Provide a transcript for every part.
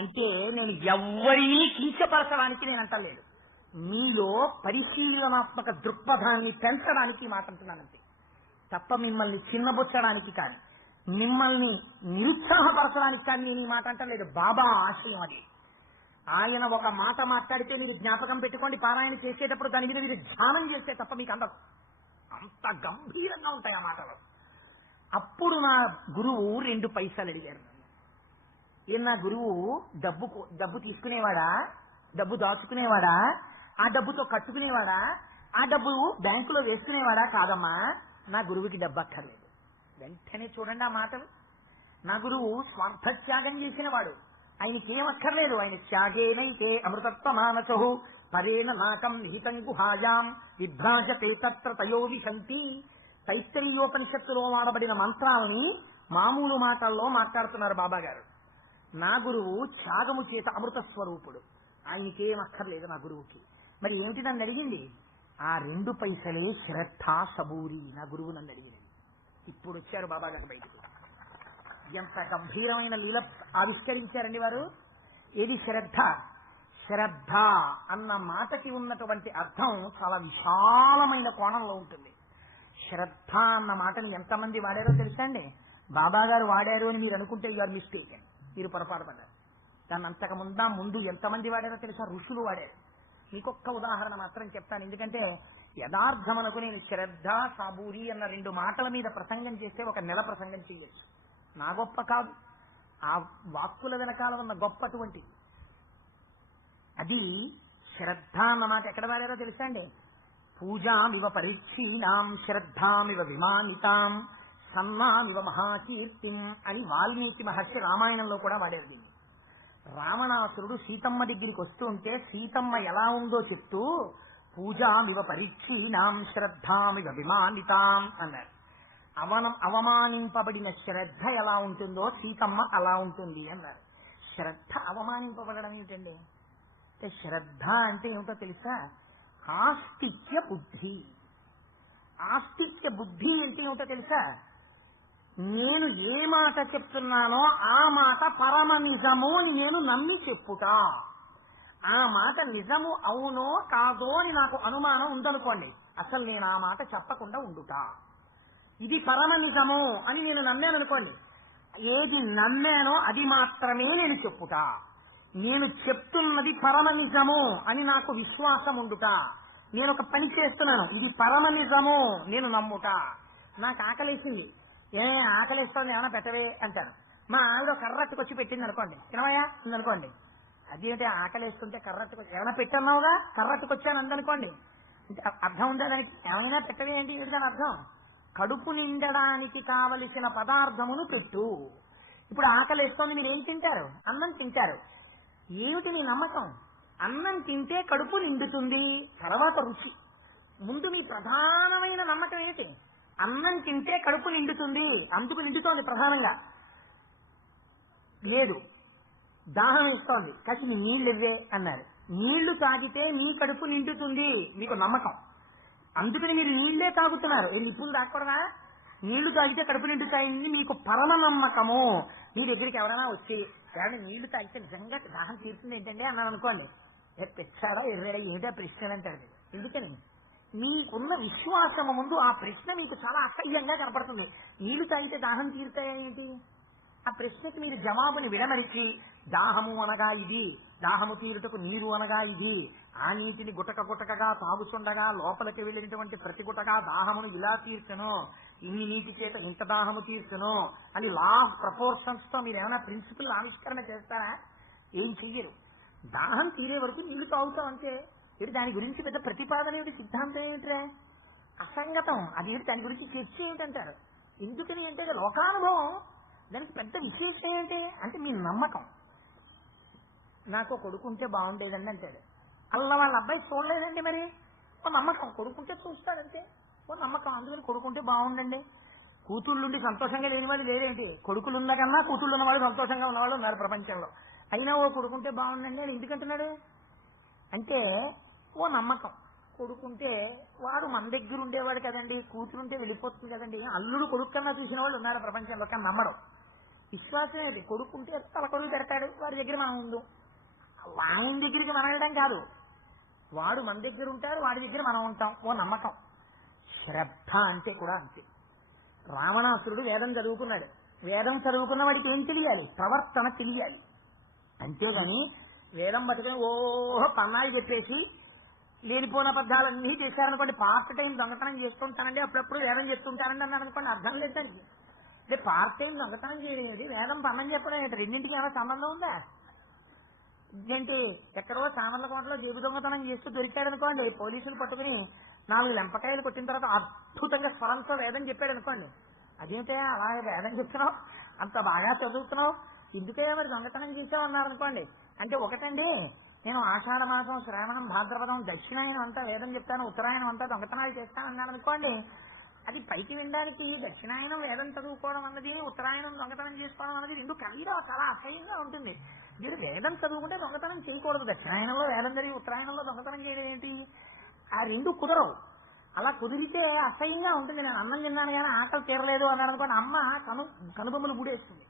అంటే నేను ఎవ్వరినీ కించపరచడానికి నేను అంటలేదు. మీలో పరిశీలనాత్మక దృక్పథాన్ని పెంచడానికి మాట అంటున్నానంతే తప్ప మిమ్మల్ని చిన్నబుచ్చడానికి కానీ మిమ్మల్ని నిరుత్సాహపరచడానికి కానీ నేను ఈ మాట అంటలేదు. బాబా ఆశయం అది. ఆయన ఒక మాట మాట్లాడితే మీరు జ్ఞాపకం పెట్టుకోండి, పారాయణ చేసేటప్పుడు దాని మీద మీరు ధ్యానం చేస్తే తప్ప మీకు అందరు అంత గంభీరంగా ఉంటాయి ఆ మాటలు. అప్పుడు నా గురువు 2 పైసలు అడిగారు. నా గురువు డబ్బు తీసుకునేవాడా, డబ్బు దాచుకునేవాడా, ఆ డబ్బుతో కట్టుకునేవాడా, ఆ డబ్బు బ్యాంకులో వేసుకునేవాడా? కాదమ్మా, నా గురువుకి డబ్బు అక్కర్లేదు. వెంటనే చూడండి ఆ మాటలు. నా గురువు స్వార్థత్యాగం చేసిన వాడు, ఆయనకేం అక్కర్లేదు. ఆయన త్యాగేనైతే అమృతత్వ మానసో పరేణ నాకం నిహితం గుహాయాం విభ్రాజతే తత్ర తయో విశంతి. తైత్తరీయోపనిషత్తులో వాడబడిన మంత్రాలని మామూలు మాటల్లో మాట్లాడుతున్నారు బాబా గారు. నా గురువు త్యాగము చేత అమృత స్వరూపుడు, ఆయనకేం అక్కర్లేదు నా గురువుకి. మరి ఏమిటి నన్ను అడిగింది? ఆ 2 పైసలే శ్రద్ధ సబూరి నా గురువు నన్ను అడిగింది. ఇప్పుడు వచ్చారు బాబా గారు బయటకు. ఎంత గంభీరమైన లీల ఆవిష్కరించారండి వారు. ఏది శ్రద్ధ? శ్రద్ధ అన్న మాటకి ఉన్నటువంటి అర్థం చాలా విశాలమైన కోణంలో ఉంటుంది. శ్రద్ధ అన్న మాటని ఎంతమంది వాడారో తెలుసా అండి? బాబా గారు వాడారు అని మీరు అనుకుంటే యూఆర్ మిస్టేక్, మీరు పొరపాటు పడ్డారు. దాన్ని అంతకు ముందు ఎంతమంది వాడారో తెలుసా? ఋషులు వాడారు. మీకొక్క ఉదాహరణ మాత్రం చెప్తాను, ఎందుకంటే యథార్థమనకు నేను శ్రద్ధ సాబూరి అన్న 2 మాటల మీద ప్రసంగం చేస్తే 1 నెల ప్రసంగం చేయొచ్చు. నా గొప్ప కాదు, ఆ వాక్కుల వెనకాల ఉన్న గొప్పటువంటి అది. శ్రద్ధ అన్న మాట ఎక్కడ వాడారో తెలుసా అండి? పూజామివ పరిచ్ఛీనాం శ్రద్ధామివ విమానితాం సన్నామివ మహాకీర్తిం అని వాల్మీకి మహర్షి రామాయణంలో కూడా వాడారు దీన్ని. రావణాసురుడు సీతమ్మ దగ్గరికి వస్తూ ఉంటే సీతమ్మ ఎలా ఉందో చెప్తూ పూజామివ పరిచ్ఛీనాం శ్రద్ధామివ విమానితాం అన్నారు. అవమానింపబడిన శ్రద్ధ ఎలా ఉంటుందో సీతమ్మ అలా ఉంటుంది అన్నారు. శ్రద్ధ అవమానింపబడడం ఏమిటండి? అంటే శ్రద్ధ అంటే ఏమిటో తెలుసా? ఆస్తిక్య బుద్ధి. ఆస్తిక్య బుద్ధి అంటే ఏమిటో తెలుసా? నేను ఏ మాట చెప్తున్నానో ఆ మాట పరమ నిజము నేను నమ్మి చెప్పుట. ఆ మాట నిజము అవునో కాదో అని నాకు అనుమానం ఉందనుకోండి, అసలు నేను ఆ మాట చెప్పకుండా ఉండుట. ఇది పరమ నిజము అని నేను నమ్మాను అనుకోండి, ఏది నమ్మానో అది మాత్రమే నేను చెప్పుట. నేను చెప్తున్నది పరమ నిజము అని నాకు విశ్వాసం ఉండుట. నేను ఒక పని చేస్తున్నాను, ఇది పరమ నిజము నేను నమ్ముట. నాకు ఆకలేసింది, ఆకలిస్తోంది ఏమైనా పెట్టవే అంటాను. మా ఆవిడ కర్రట్టుకొచ్చి పెట్టింది అనుకోండి, తినవయా ఉందనుకోండి. అదేంటి ఆకలిస్తుంటే కర్రట్టుకొచ్చి ఏమైనా పెట్టన్నావుగా కర్రట్టుకొచ్చాను అందనుకోండి, అర్థం ఉందా దానికి? ఏమైనా పెట్టవే ఏంటి దాని అర్థం? కడుపు నిండడానికి కావలసిన పదార్థమును పెట్టు. ఇప్పుడు ఆకలిస్తోంది, మీరు ఏం తింటారు? అన్నం తింటారు. ఏమిటి మీ నమ్మకం? అన్నం తింటే కడుపు నిండుతుంది, తర్వాత రుచి. ముందు మీ ప్రధానమైన నమ్మకం ఏమిటి? అన్నం తింటే కడుపు నిండుతుంది, అందుకు నిండుతోంది ప్రధానంగా. లేదు, దాహం ఇస్తోంది, కాసి నీళ్ళు ఇవ్వే అన్నారు. నీళ్లు తాగితే మీ కడుపు నిండుతుంది మీకు నమ్మకం, అందుకని మీరు నీళ్లే తాగుతున్నారు. నిప్పులు తాగకూడదా? నీళ్లు తాగితే కడుపు నిండుతాయింది మీకు పరమ నమ్మకము. మీ దగ్గరికి ఎవరైనా వచ్చి ఎవరైనా నీళ్లు తాగితే నిజంగా దాహం తీరుతుంది ఏంటంటే అన్నాను అనుకోండి, తెచ్చాడా ఎర్రడా ఏమిటా ప్రశ్న అంటాడు. ఎందుకని? మీకున్న విశ్వాసము ముందు ఆ ప్రశ్న మీకు చాలా అసహ్యంగా కనపడుతుంది. నీళ్లు తాగితే దాహం తీరుతాయేంటి? ఆ ప్రశ్నకి మీరు జవాబుని విడమరిచి దాహము అనగా ఇది, దాహము తీరుటకు నీరు అనగా ఇది, ఆ నీటిని గుటకగా తాగుతుండగా లోపలికి వెళ్ళినటువంటి ప్రతి గుటగా దాహమును ఇలా తీర్చను, ఇన్ని నీటి చేత ఇంత దాహము తీర్చను అని లా ఆఫ్ ప్రపోర్షన్స్ తో మీరు ఏమైనా ప్రిన్సిపల్ ఆవిష్కరణ చేస్తారా? ఏం చెయ్యరు. దాహం తీరే వరకు నీళ్లు తాగుతాం అంతే. ఇది దాని గురించి పెద్ద ప్రతిపాదన ఏమిటి, సిద్ధాంతం ఏమిట్రా? అసంగతం. అది దాని గురించి చర్చ ఏమిటంటారు. ఎందుకని అంటే లోకానుభవం, దానికి పెద్ద విశేషం ఏంటి అంటే మీ నమ్మకం. నాకు కొడుకుంటే బాగుండేదండి అంటాడు. అలా వాళ్ళ అబ్బాయి చూడలేదండి, మరి ఓ నమ్మకం. కొడుకుంటే చూస్తాడంతే, ఓ నమ్మకం. అందుకని కొడుకుంటే బాగుండండి. కూతుళ్ళుండి సంతోషంగా లేనివాడు లేదేంటి? కొడుకులు ఉన్న కన్నా కూతుళ్ళు ఉన్నవాడు సంతోషంగా ఉన్నవాడు ఉన్నారు ప్రపంచంలో. అయినా ఓ కొడుకుంటే బాగుండండి అని ఎందుకంటున్నాడు అంటే ఓ నమ్మకం. కొడుకుంటే వాడు మన దగ్గర ఉండేవాడు కదండి, కూతురుంటే వెళ్ళిపోతుంది కదండి. అల్లుడు కొడుకు కన్నా చూసిన వాళ్ళు ఉన్నారు ప్రపంచంలో, కానీ నమ్మడం. విశ్వాసం ఏది? కొడుకుంటే తల కొడుకు పెడతాడు, వాడు వాడి దగ్గర మనం ఉండు. వాడి దగ్గరికి మనం వెళ్ళడం కాదు, వాడు మన దగ్గర ఉంటాడు, వాడి దగ్గర మనం ఉంటాం. ఓ నమ్మకం. శ్రద్ధ అంటే కూడా అంతే. రావణాసురుడు వేదం చదువుకున్నాడు. వేదం చదువుకున్న వాడికి ఏం తెలియాలి? ప్రవర్తన తెలియాలి. అంతేగాని వేదం పట్టుకుని ఓహో పన్నాలు చెప్పేసి లేనిపోయిన అబద్ధాలన్నీ చేశారనుకోండి, పార్ట్ టైం దొంగతనం చేస్తుంటానండి, అప్పుడప్పుడు వేదం చెప్తుంటానండి అన్నాను అనుకోండి, అర్థం లేదండి. అంటే పార్ట్ టైం దొంగతనం చేయలేదు, వేదం పన్నం చెప్పడం, రెండింటికి ఏమైనా సంబంధం ఉందా? ఏంటి ఎక్కడో సామర్లకోటలో జేబు దొంగతనం చేస్తూ దొరికాడు అనుకోండి, పోలీసులు పట్టుకుని 4 లెంపకాయలు కొట్టిన తర్వాత అద్భుతంగా స్వరంతో వేదం చెప్పాడు అనుకోండి, అదేంటే అలా వేదం చెప్తున్నావు, అంత బాగా చదువుతున్నావు, ఎందుకే మరి దొంగతనం చేసావు అన్నారు అనుకోండి. అంటే ఒకటండి, నేను ఆషాఢ మాసం, శ్రావణం, భాద్రపదం, దక్షిణాయనం అంతా వేదం చెప్తాను, ఉత్తరాయణం అంతా దొంగతనాలు చేస్తాను అన్నాడు అనుకోండి. అది పైకి వినడానికి దక్షిణాయనం వేదం చదువుకోవడం అన్నది, ఉత్తరాయణం దొంగతనం చేసుకోవడం అన్నది రెండు కలిగిలో చాలా అసహ్యంగా ఉంటుంది. మీరు వేదం చదువుకుంటే దొంగతనం చేయకూడదు, దక్షిణాయనంలో వేదం జరిగి ఉత్తరాయణంలో దొంగతనం చేయడం ఏంటి? ఆ రెండు కుదరవు. అలా కుదిరితే అసహ్యంగా ఉంటుంది. నేను అన్నం తిన్నాను కానీ ఆకలి తీరలేదు అన్నాడు అనుకోండి, అమ్మ కనుబొమ్మలు గుడేస్తుంది.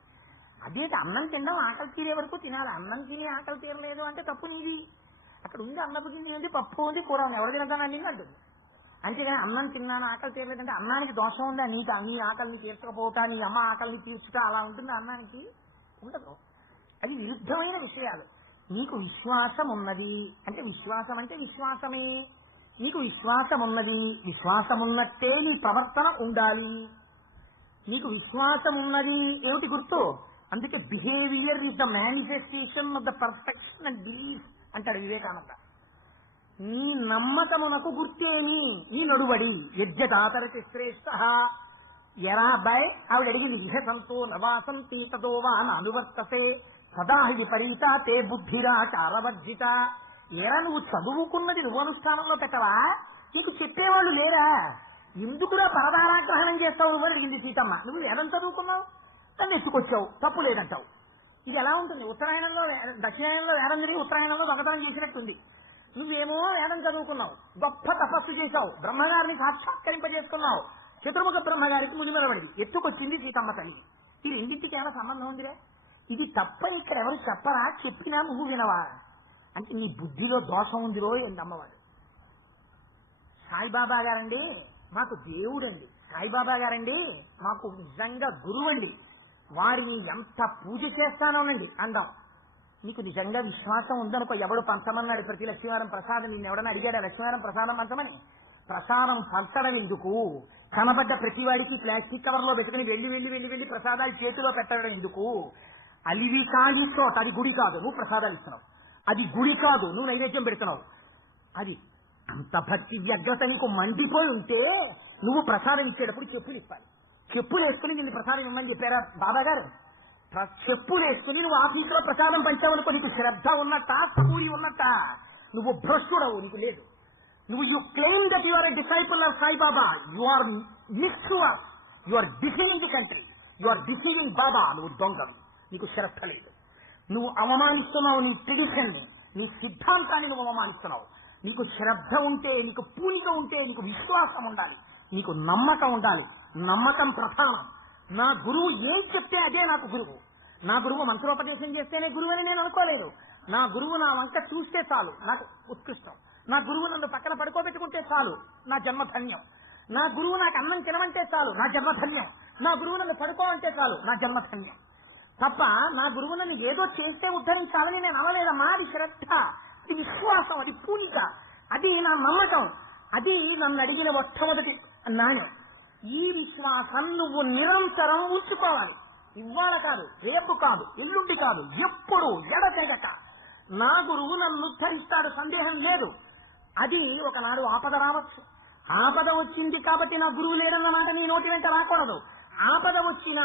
అదేంటి అన్నం తినడం ఆకలి తీరే వరకు తినాలి, అన్నం తిని ఆకలి తీరలేదు అంటే తప్పు ఉంది. అక్కడ ఉంది అన్నపు గింజ ఉంది, పప్పు ఉంది, కూర ఉంది, ఎవరు తినదానండి అంటుంది. అంతేగాని అన్నం తిన్నాను ఆకలి తీరలేదంటే అన్నానికి దోషం ఉందా? నీ ఆకలిని తీర్చకపోవట, నీ అమ్మ ఆకలిని తీర్చుట అలా ఉంటుంది, అన్నానికి ఉండదు. అది విరుద్ధమైన విషయాలు. నీకు విశ్వాసం ఉన్నది అంటే విశ్వాసం అంటే విశ్వాసమే. నీకు విశ్వాసం ఉన్నది, విశ్వాసం ఉన్నట్టే నీ ప్రవర్తన ఉండాలి. నీకు విశ్వాసం ఉన్నది ఏమిటి గుర్తు? అందుకే behaviour is the manifestation of the perfection and belief అంటాడు వివేకానంద. నీ నమ్మకమునకు గుర్తేమి? నీ నడువడి. యజ్ఞదాతరతి శ్రేష్ఠ. ఎరా అబ్బాయి, ఆవిడ అడిగింది, విహసంతో నవాసంతి తదో వా అనువర్తతే సదా విపరీత తే బుద్ధిరాచారవర్జిత. ఎరా నువ్వు చదువుకున్నది నువ్వు అనుష్ఠానంలో పెట్టవా? నీకు చెప్పేవాళ్ళు లేరా? ఎందుకురా పరదారాగ్రహణం చేస్తావు నువ్వు అడిగింది సీతమ్మ. నువ్వు వేదం చదువుకున్నావు, నన్ను ఎత్తుకొచ్చావు, తప్పు లేదంటావు. ఇది ఎలా ఉంటుంది? ఉత్తరాయణంలో దక్షిణాయనంలో వేదం జరిగి ఉత్తరాయణంలో దొంగతనం చేసినట్టుంది. నువ్వేమో వేదం చదువుకున్నావు, గొప్ప తపస్సు చేశావు, బ్రహ్మగారిని సాక్షాత్కరింపజేసుకున్నావు, చతుర్ముఖ బ్రహ్మగారికి మునిమరబడింది, ఎత్తుకొచ్చింది సీతమ్మ తల్లి. ఈ రెండింటికి ఏమైనా సంబంధం ఉందిరా? ఇది తప్పని ఇక్కడ ఎవరు చెప్పరా? చెప్పినా నువ్వు వినవా? అంటే నీ బుద్ధిలో దోషం ఉందిరో ఏందమ్మవాడు. సాయిబాబా గారండి మాకు దేవుడండి, సాయిబాబా గారండి మాకు నిజంగా గురువండి, వారిని ఎంత పూజ చేస్తానోనండి అందాం. నీకు నిజంగా విశ్వాసం ఉందనుకో, ఎవడు పంచమన్నాడు ప్రతి లక్ష్మీవారం ప్రసాదం? నిన్ను ఎవడన్నా అడిగాడా లక్ష్మీవారం ప్రసాదం పంచమని? ప్రసాదం పంచడం ఎందుకు? కనబడ్డ ప్రతివాడికి ప్లాస్టిక్ కవర్ లో పెట్టుకుని వెళ్ళి వెళ్ళి వెళ్ళి వెళ్ళి ప్రసాదాలు చేతిలో పెట్టడం ఎందుకు? అలివి కాని చోట అది గుడి కాదు, నువ్వు ప్రసాదాలు ఇస్తున్నావు. అది గుడి కాదు, నువ్వు నైవేద్యం పెడుతున్నావు. అది అంత భక్తి వ్యగ్రత నీకు మండిపోయి ఉంటే నువ్వు ప్రసాదం ఇచ్చేటప్పుడు చెప్పులు ఇవ్వాలి. చెప్పులు వేసుకుని నిన్ను ప్రసాదం ఇవ్వమని చెప్పారా బాబా గారు? చెప్పులు వేసుకుని నువ్వు ఆఫీసులో ప్రసాదం పంచావనుకో, నీకు శ్రద్ధ ఉన్నట్ట, పూరి ఉన్నట్ట, నువ్వు భ్రష్టుడవు, నీకు లేదు. నువ్వు you claim that you are a disciple of Saibaba, you are mixture, you are deceiving the country, you are deceiving Baba. నువ్వు దొంగలు, నీకు శ్రద్ధ లేదు. నువ్వు అవమానిస్తున్నావు నీ ట్రెడిషన్, నీ సిద్ధాంతాన్ని నువ్వు అవమానిస్తున్నావు. నీకు శ్రద్ధ ఉంటే, నీకు పూనిక ఉంటే, నీకు విశ్వాసం ఉండాలి, నీకు నమ్మకం ఉండాలి. నమ్మకం ప్రధానం. నా గురువు ఏం చెప్తే అదే నాకు గురువు. నా గురువు మంత్రోపదేశం చేస్తేనే గురువు అని నేను అనుకోలేదు. నా గురువు నా వంక చూస్తే చాలు నాకు ఉత్కృష్టం. నా గురువు నన్ను పక్కన పడుకోబెట్టుకుంటే చాలు నా జన్మధన్యం. నా గురువు నాకు అన్నం తినమంటే చాలు నా జన్మధన్యం. నా గురువు నన్ను పడుకోమంటే చాలు నా జన్మధన్యం. తప్ప నా గురువు నన్ను ఏదో చేస్తే ఉద్ధరించాలని నేను అనలేదమ్మా. అది శ్రద్ధ, అది విశ్వాసం, అది పూనిక, అది నా నమ్మకం, అది నన్ను అడిగిన మొట్టమొదటి నాణ్యం. ఈ విశ్వాసం నువ్వు నిరంతరం ఉంచుకోవాలి. ఇవాళ కాదు, రేపు కాదు, ఎల్లుండి కాదు, ఎప్పుడు ఎడతెగక నా గురువు నన్ను ఉద్ధరిస్తాడు, సందేహం లేదు. అది ఒకనాడు ఆపద రావచ్చు. ఆపద వచ్చింది కాబట్టి నా గురువు లేడన్నమాట నీ నోటి వెంట రాకూడదు. ఆపద వచ్చినా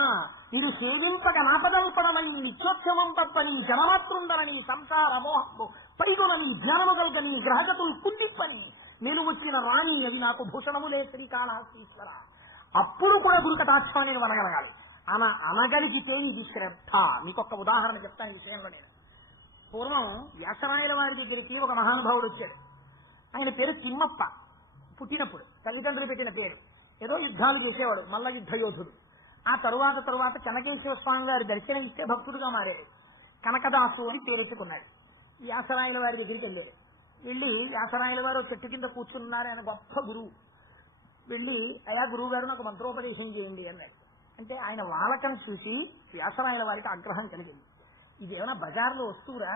ఇది సేవింపక నాపదల్పడమని నిత్యోత్సవం తప్పని జనమాతృండరని సంసార మోహము పైగొనని జ్ఞానము కల్గని గ్రహగతులు కుండిప్పని నేను వచ్చిన రాణి అది నాకు భూషణములే శ్రీకాళహస్తీశ్వర. అప్పుడు కూడా గురుకటాక్షాన్ని అనగలగాలి. అనగలిగితే ఇది శ్రద్ధ. మీకొక ఉదాహరణ చెప్తాను ఈ విషయంలో. నేను పూర్వం వ్యాసరాయల వారి దగ్గరికి ఒక మహానుభావుడు వచ్చాడు. ఆయన పేరు తిమ్మప్ప. పుట్టినప్పుడు తల్లిదండ్రులు పెట్టిన పేరు. ఏదో యుద్ధాలు చేసేవాడు, మల్ల యుద్ధ యోధుడు. ఆ తరువాత చెన్నకేశ్వర స్వామి గారి దర్శనం ఇస్తే భక్తుడుగా మారాడు. కనకదాసు అని పేరెత్తుకున్నాడు. వ్యాసరాయల వారి దగ్గరికి వెళ్ళాడు. వెళ్ళి వ్యాసరాయల వారు చెట్టు కింద కూర్చున్నారు, ఆయన గొప్ప గురువు. వెళ్ళి అయా గురువు గారు నాకు మంత్రోపదేశం చేయండి అన్నాడు. అంటే ఆయన వాలకం చూసి వ్యాసరాయల వారికి ఆగ్రహం కలిగింది. ఇదేమైనా బజార్లో వస్తువురా,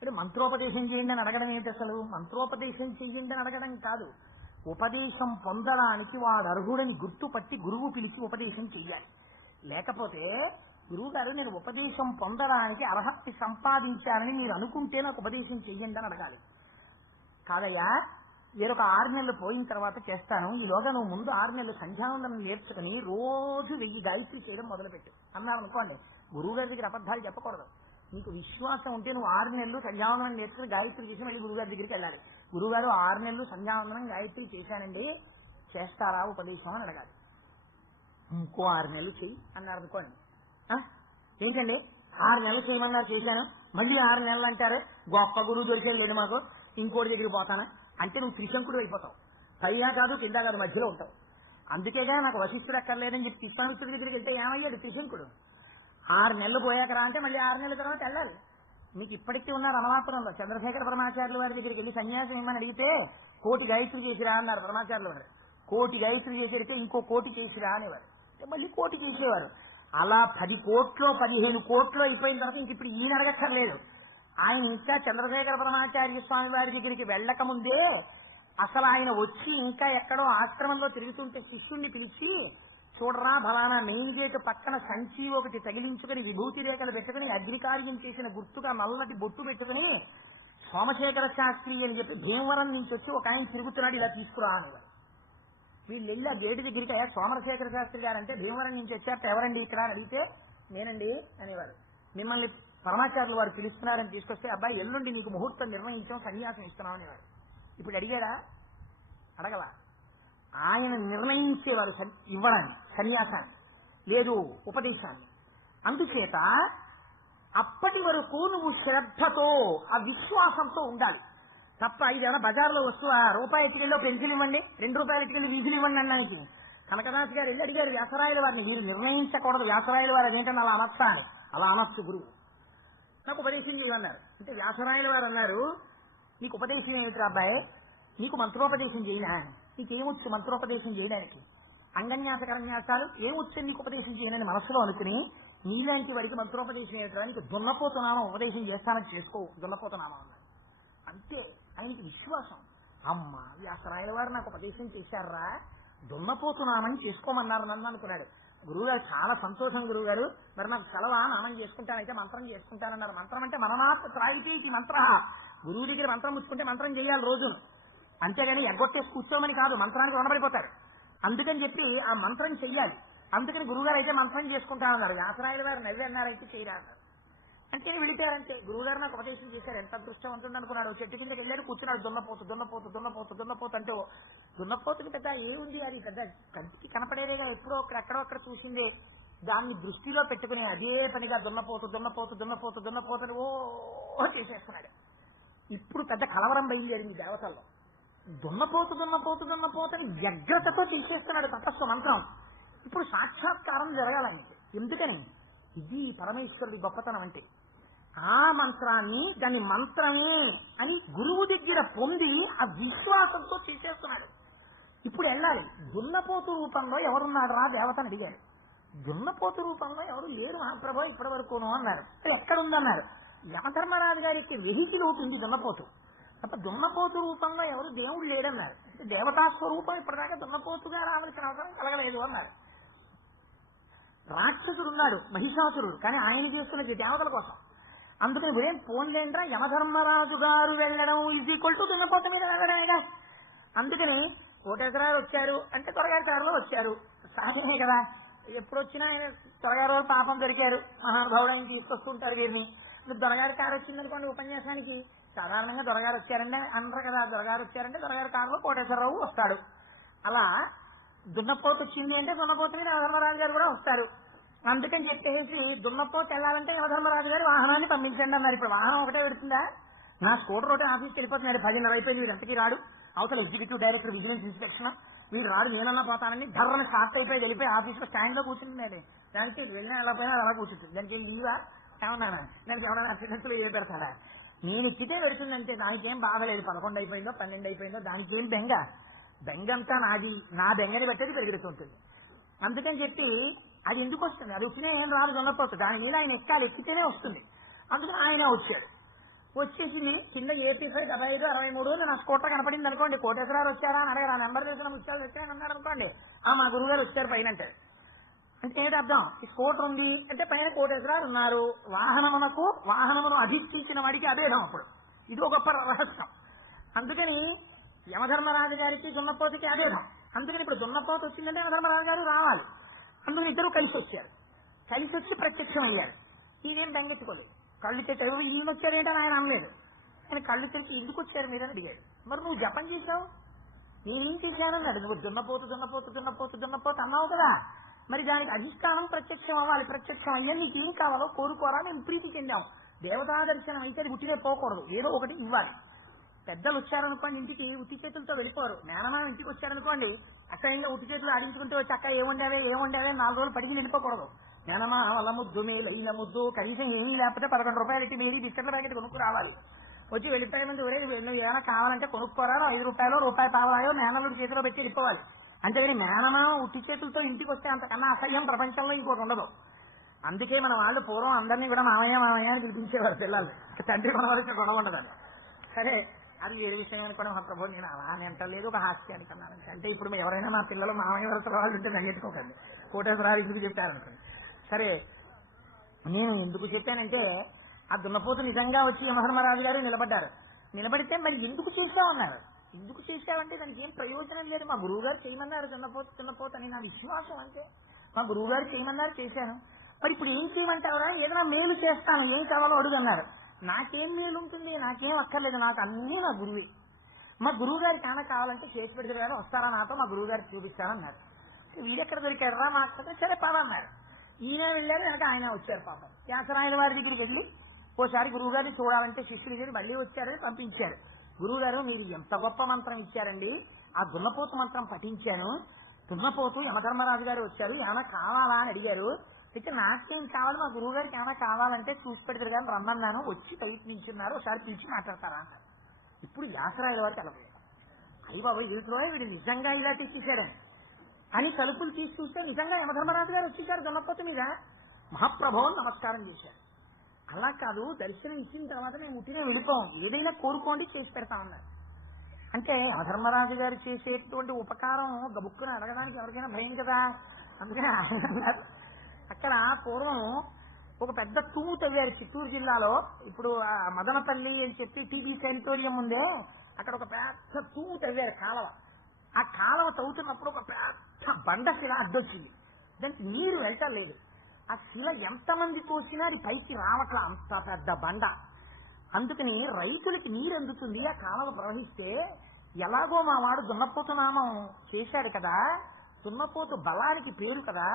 అంటే మంత్రోపదేశం చేయండి అని అడగడం ఏంటి? అసలు మంత్రోపదేశం చెయ్యండి అని అడగడం కాదు, ఉపదేశం పొందడానికి వాడు అర్హుడని గుర్తుపట్టి గురువు పిలిచి ఉపదేశం చెయ్యాలి. లేకపోతే గురువు గారు నేను ఉపదేశం పొందడానికి అర్హత సంపాదించాలని మీరు అనుకుంటే నాకు ఉపదేశం చెయ్యండి అని అడగాలి. కాదయ్యా, వేరొక 6 నెలలు పోయిన తర్వాత చేస్తాను, ఈలోగా నువ్వు ముందు 6 నెలలు సంధ్యావందనం నేర్చుకుని రోజు 1000 గాయత్రి చేయడం మొదలుపెట్టు అన్నారు అనుకోండి. గురువు గారి దగ్గర అబద్ధాలు చెప్పకూడదు. నీకు విశ్వాసం ఉంటే నువ్వు 6 నెలలు సంధ్యావందనం నేర్చుకుని గాయత్రి చేసి మళ్ళీ గురువు గారి దగ్గరికి వెళ్ళాలి. గురువుగారు 6 నెలలు సంధ్యావందనం గాయత్రి చేశానండి, చేస్తారా ఉపదేశం అని అడగాలి. ఇంకో 6 నెలలు చెయ్యి అన్నారు అనుకోండి. ఏంటండి 6 నెలలు చేయమన్నారు, చేశాను, మళ్ళీ 6 నెలలు అంటారే, గొప్ప గురువు దొరికేది లేదు మాకు, ఇంకోటి దగ్గరికి పోతానా అంటే నువ్వు త్రిశంకుడు అయిపోతావు. పైగా కాదు కింద కాదు, మధ్యలో ఉంటావు. అందుకేగా నాకు వశిష్ఠుడు అక్కర్లేదని చెప్పి విశ్వామిత్రుడి దగ్గరికి వెళ్తే ఏమయ్యాడు? త్రిశంకుడు. 6 నెలలు పోయాక రా అంటే మళ్ళీ 6 నెలల తర్వాత వెళ్ళాలి. మీకు ఇప్పటికీ ఉన్నారు అనవాపురంలో చంద్రశేఖర పరమాచార్యుల వారి దగ్గరికి వెళ్ళి సన్యాసం ఏమని అడిగితే 1,000 గాయత్రి చేసిరా అన్నారు పరమాచార్యుల వారు. 1,000 గాయత్రి చేసేడితే ఇంకో 1,000 చేసిరా అనేవారు, మళ్ళీ 1,000 చేసేవారు. అలా 10 కోట్లో 15 కోట్లు అయిపోయిన తర్వాత ఇంక ఇప్పుడు ఈయన అడగక్కర్లేదు. ఆయన ఇంకా చంద్రశేఖర పరమాచార్య స్వామి వారి దగ్గరికి వెళ్ళక ముందే అసలు ఆయన వచ్చి ఇంకా ఎక్కడో ఆశ్రమంలో తిరుగుతుంటే శిష్యుణ్ణి పిలిచి, చూడరా ఫలానా మెయిన్ గేట్ పక్కన సంచి ఒకటి తగిలించుకుని విభూతి రేఖలు పెట్టుకుని అగ్నికార్యం చేసిన గుర్తుగా నల్లటి బొట్టు పెట్టుకుని సోమశేఖర శాస్త్రి అని చెప్పి భీమవరం నుంచి వచ్చి ఒక ఆయన తిరుగుతున్నాడు, ఇలా తీసుకురా అనేవారు. వీళ్ళు వెళ్ళి ఆ గేటు దగ్గరికి సోమశేఖర శాస్త్రి గారు అంటే భీమవరం నుంచి వచ్చాక ఎవరండి ఇక్కడ అని అడిగితే నేనండి అనేవారు. మిమ్మల్ని పరమాచార్యులు వారు పిలుస్తున్నారని తీసుకొస్తే, అబ్బాయి ఎల్లుండి నీకు ముహూర్తం నిర్ణయించాం, సన్యాసం ఇస్తున్నాం అనేవారు. ఇప్పుడు అడిగాడా? అడగలా. ఆయన నిర్ణయించేవారు ఇవ్వడానికి సన్యాసాన్ని, లేదు ఉపదేశాన్ని. అందుచేత అప్పటి వరకు నువ్వు శ్రద్ధతో ఆ విశ్వాసంతో ఉండాలి తప్ప ఇదేమైనా బజార్లో వస్తువా, రూపాయి ఎత్తుకెళ్ళి పెన్సిల్ ఇవ్వండి, 2 రూపాయలు ఎత్తుకెళ్ళి వీధులు ఇవ్వండి అన్నానికి కనకదాస్ గారు వెళ్ళి అడిగారు వ్యాసరాయల వారిని, మీరు నిర్ణయించకూడదు వ్యాసరాయల వారు అదేంటని అలా అనొచ్చా అని. అలా అనొచ్చు గురువు, నాకు ఉపదేశం చేయమన్నారు. అంటే వ్యాసరాయల వారు అన్నారు, నీకు ఉపదేశం ఏమిటి అబ్బాయి, నీకు మంత్రోపదేశం చేయనా, నీకేమొచ్చు మంత్రోపదేశం చేయడానికి, అంగన్యాసకరన్యాసాలు ఏమొచ్చని నీకు ఉపదేశం చేయనని మనసులో అనుకుని నీలాంటి వారికి మంత్రోపదేశం ఏమిటా, నీకు దున్నపోతున్నామో ఉపదేశం చేస్తానని చేసుకో, దున్నపోతున్నామో అన్నారు. అంతే, ఆయనకి విశ్వాసం. అమ్మ వ్యాసరాయల వారు నాకు ఉపదేశం చేశారా, దున్నపోతున్నామని చేసుకోమన్నారు నన్ను అనుకున్నాడు. గురువుగారు చాలా సంతోషం, గురువుగారు మరి నాకు సెలవా, నామం చేసుకుంటానైతే మంత్రం చేసుకుంటానన్నారు. మంత్రం అంటే మననాత్ త్రాయితీ మంత్ర, గురువు దగ్గర మంత్రం ముచ్చుకుంటే మంత్రం చేయాలి రోజు, అంతేగాని ఎగ్గొట్టేసి కూర్చోమని కాదు, మంత్రానికి రుణపడిపోతారు. అందుకని చెప్పి ఆ మంత్రం చెయ్యాలి. అందుకని గురువుగారు అయితే మంత్రం చేసుకుంటానన్నారు. వ్యాసరాయల వారు నవ్వి అన్నారైతే చేయరా అన్నారు. అంటే వెళ్ళిపోయారంటే గురువుగారు నాకు ఉపదేశం చేశారు, ఎంత దృష్టవంతుడు అనుకున్నాడు. చెట్టు కిందకి వెళ్ళాడు, కూర్చున్నాడు, దున్నపోతు దున్నపోతు దున్నపోతు దున్నపోతు అంటే దున్నపోతుకి పెద్ద ఏముంది, అది పెద్ద కంటికి కనపడేదేగా, ఎప్పుడో ఎక్కడో అక్కడ చూసిందే, దాన్ని దృష్టిలో పెట్టుకుని అదే పనిగా దున్నపోతు దున్నపోతు దున్నపోతు దున్నపోతని ఓ చేసేస్తున్నాడు. ఇప్పుడు పెద్ద కలవరం బయలుదేరింది దేవతల్లో. దున్నపోతు దున్నపోతు దున్నపోతని వ్యగ్రతతో చేసేస్తున్నాడు తపస్సు మంత్రం. ఇప్పుడు సాక్షాత్కారం జరగాలని, ఎందుకని ఇది పరమేశ్వరుడి గొప్పతనం. అంటే ఆ మంత్రాన్ని దాని మంత్రమే అని గురువు దగ్గర పొంది ఆ విశ్వాసంతో చేసేస్తున్నాడు. ఇప్పుడు వెళ్ళాలి. దున్నపోతు రూపంలో ఎవరున్నాడు రా దేవతని అడిగారు. దున్నపోతు రూపంలో ఎవరు లేరు మహాప్రభు ఇప్పటి వరకును అన్నారు. ఎక్కడుందన్నారు, యమధర్మరాజు గారికి వెహికల్ ఉంటుంది దున్నపోతు తప్ప దున్నపోతు రూపంలో ఎవరు దేవుడు లేడన్నారు. దేవతా స్వరూపం ఇప్పటిదాకా దున్నపోతుగా రావాల్సిన అవసరం కలగలేదు అన్నారు. రాక్షసుడు ఉన్నాడు మహిషాసురుడు, కానీ ఆయన చేస్తున్నది దేవతల కోసం. అందుకని వీరేం పోన్లేంట్రా యమధర్మరాజు గారు వెళ్ళడం ఈజ్ ఈక్వల్ టు దున్నపోత మీద వెళ్ళడం. అందుకని కోటేశ్వరారు వచ్చారు అంటే త్వరగారిలో వచ్చారు, సహజమే కదా. ఎప్పుడు వచ్చినా ఆయన త్వరగారు పాపం దొరికారు, మహానుభావుడానికి తీసుకొస్తుంటారు వీరిని. దొరగారి కారు వచ్చిందనుకోండి ఉపన్యాసానికి, సాధారణంగా దొరగారు వచ్చారంటే అనరు కదా, దొరగారు వచ్చారంటే దొరగారి కారులో కోటేశ్వరరావు వస్తాడు. అలా దున్నపోతు వచ్చింది అంటే దున్నపోతు మీద యమధర్మరాజు గారు కూడా వస్తారు. అందుకని చెప్పేసి దున్నపోతు వెళ్ళాలంటే యమధర్మరాజు గారు వాహనాన్ని పంపించండి అన్నారు. ఇప్పుడు వాహనం ఒకటే పెడుతుందా, నా స్కూటర్ ఒకటే ఆఫీస్కి వెళ్ళిపోతున్నాడు, 10:30 అయిపోయింది, వీడు ఎంతకీ రాడు. అవతల ఎగ్జిక్యూటివ్ డైరెక్టర్ విజిలెన్స్ ఇన్స్పెక్షన్ వీళ్ళు రాడు, నేనన్నా పోతానని ధర్రని స్టార్ట్ అయిపోయి వెళ్ళిపోయి ఆఫీస్లో స్టాండ్ లో కూర్చుంటున్నాడు. దానికి వెళ్ళినా ఎలా పోయినా అలా కూర్చుంటుంది. దానికి ఇల్లుగా ఏమన్నానా నేను ఎవరైనా అసిడెంట్లు ఏ పెడతాడా? నేను ఎక్కితే పెడుతుందంటే దానికేం బాధలేదు. 11 అయిపోయిందో 12 అయిపోయిందో దానికేం బెంగంతా నాది. నా బెంగని బట్టి పెరుగుతుంటుంది. అందుకని చెప్పి అది ఎందుకు వస్తుంది? అది వచ్చినా ఏం రాదు జొన్నపోతు. దాని మీద ఆయన ఎక్కాలి, ఎక్కితేనే వస్తుంది. అందుకని ఆయన వచ్చాడు. వచ్చేసి కింద AP5 75 63 నా స్కూటర్ కనపడింది అనుకోండి. కోటేశ్వరరావు వచ్చారా అని అడగరా? నెంబర్ తెలిసిన ముత్యాలు వచ్చాయని అన్నాడు అనుకోండి. మా గురువు గారు వచ్చారు పైన అంటే ఏంటి అర్థం? ఈ స్కూటర్ ఉంది అంటే పైన కోటేశ్వరరావు ఉన్నారు. వాహనమును అధిష్ఠించిన వాడికి అభేదం. అప్పుడు ఇది ఒక గొప్ప రహస్యం. అందుకని యమధర్మరాజు గారికి దున్నపోతుకి అభేదం. అందుకని ఇప్పుడు దున్నపోతు వచ్చిందంటే యమధర్మరాజు గారు రావాలి. అందుకని ఇద్దరు కలిసి వచ్చారు. కలిసి వచ్చి ప్రత్యక్షం అయ్యారు. ఈయనేం బెంగెత్తుకోలేదు. కళ్ళు తెచ్చారు. ఇల్లు వచ్చారేంటని ఆయన అనలేదు. ఆయన కళ్ళు తెరిచి ఎందుకు వచ్చారు మీరని అడిగాడు. మరి నువ్వు జపం చేశావు, నేనేం చేశానన్నాడు. నువ్వు దున్నపోతు అన్నావు కదా, మరి దానికి అధిష్టానం ప్రత్యక్షం అవ్వాలి. ప్రత్యక్షం అయ్యా నీకు ఏం కావాలో కోరుకోరా. మేము ప్రీతి చెందాం. దేవతా దర్శనం అయితే అది ఉట్టినే పోకూడదు, ఏదో ఒకటి ఇవ్వాలి. పెద్దలు వచ్చారనుకోండి ఇంటికి ఉట్టి చేతులతో వెళ్ళిపోరు. మేనమా ఇంటికి వచ్చారనుకోండి అక్కడ ఉట్టి చేతులు అడిగించుకుంటే వచ్చి అక్క ఏముండావే 4 రోజులు పడికి వెళ్ళిపోకూడదు. మేనమా వాళ్ళ ముద్దు మేల ముద్దు కనీసం ఏం లేకపోతే 11 రూపాయలు ఇట్టి మీరు బిస్కెట్ల ప్యాకెట్ కొనుక్కు రావాలి. వచ్చి వెళ్ళిపోయే ముందు ఏదైనా కావాలంటే కొనుక్కోరా, 5 రూపాయలు రూపాయి పావలాయో మేనల్లుడి చేతిలో పెట్టి వెళ్ళిపోవాలి. అంతేగాని మేనమా ఉట్టి చేతులతో ఇంటికి వస్తే అంతకన్నా అసహ్యం ప్రపంచంలో ఇంకోటి ఉండదు. అందుకే మన వాళ్ళు పూర్వం అందరినీ కూడా మామయ్య అని పిలిపించేవారు పిల్లలు. తండ్రి మన వరకు గొడవ ఉండదని. సరే అది ఏ విషయం అనుకోవడం మా ప్రభు నేను అలా అని అంటలేదు, ఒక హాస్యానికి అన్నాను. అంటే ఇప్పుడు ఎవరైనా మా పిల్లలు మామయ్య వరకు వాళ్ళు ఉంటే తగ్గెట్టుకోకండి. కోటేశ్వరరావు ఎందుకు చెప్పారనుకోండి. సరే నేను ఎందుకు చెప్పానంటే ఆ దున్నపోతు నిజంగా వచ్చి యమధర్మరాజు గారు నిలబడ్డారు. నిలబడితే మరి ఎందుకు చేశావన్నారు. ఎందుకు చేశావంటే దానికి ఏం ప్రయోజనం లేదు. మా గురువు గారు చేయమన్నారు దున్నపోతు అని నా విశ్వాసం. అంటే మా గురువు గారు చేయమన్నారు, చేశాను. మరి ఇప్పుడు ఏం చేయమంటారా? ఏదైనా మేలు చేస్తాను, ఏం కావాలో అడుగన్నారు. నాకేం మేలు ఉంటుంది, నాకేం అక్కర్లేదు, నాకు అన్నీ నా గురువే. మా గురువు గారికి ఏమైనా కావాలంటే చేసి పెడితే గారు వస్తారా నాతో, మా గురువు గారికి చూపిస్తానన్నారు. వీడెక్కడ దొరికారా మా అక్కడ? సరే పదన్నారు. ఈయన వెళ్ళారు, వెనక ఆయన వచ్చారు. పాపం వ్యాసరాయల వారి దగ్గరికి వెళ్ళి ఓసారి గురువు గారిని చూడాలంటే శిష్యుడి గారు మళ్ళీ వచ్చారని పంపించారు. గురువు గారు మీరు ఎంత గొప్ప మంత్రం ఇచ్చారండి, ఆ దున్నపోతు మంత్రం పఠించాను. దున్నపోతు యమధర్మరాజు గారు వచ్చారు, ఏమైనా కావాలా అని అడిగారు. అయితే నాకేం కావాలి, మా గురువు గారికి ఏమైనా కావాలంటే చూసి పెడతారు కానీ రమ్మన్నాను, వచ్చి ప్రయత్నించున్నారు, ఒకసారి పిలిచి మాట్లాడతారా అన్నారు. ఇప్పుడు వ్యాసరాయల వారికి అలా అయ్యి బాబు వీటిలో వీడు నిజంగా ఇలా తెచ్చేశాడని అని తలుపులు తీసి చూస్తే నిజంగా యమధర్మరాజు గారు వచ్చేసారు దున్నపోతు మీద. మహాప్రభువుని నమస్కారం చేశారు. అలా కాదు, దర్శనం ఇచ్చిన తర్వాత మేము ఉట్టినే వెళ్ళిపోం, ఏదైనా కోరుకోండి చేసి పెడతామన్నారు. అంటే యమధర్మరాజు గారు చేసేటువంటి ఉపకారం గబుక్కున అడగడానికి ఎవరికైనా భయం కదా. అందుకని ఆయన అన్నారు. అక్కడ పూర్వం ఒక పెద్ద తూము తవ్వారు చిత్తూరు జిల్లాలో. ఇప్పుడు మదనపల్లి అని చెప్పి టీబీ సెనిటోరియం ఉందే, అక్కడ ఒక పెద్ద తూము తవ్వారు కాలవ. ఆ కాలవ తవ్వుతున్నప్పుడు ఒక పెద్ద బండ శిల అడ్డొచ్చింది. దానికి నీరు వెళ్ళలేదు. ఆ శిల ఎంతమంది తోసినా అది పైకి రావట్లా, అంత పెద్ద బండ. అందుకని రైతులకి నీరు అందుతుంది ఆ కాలవ ప్రవహిస్తే. ఎలాగో మా వాడు దున్నపోతు నామం చేశాడు కదా, దున్నపోతు బలానికి పేరు కదా,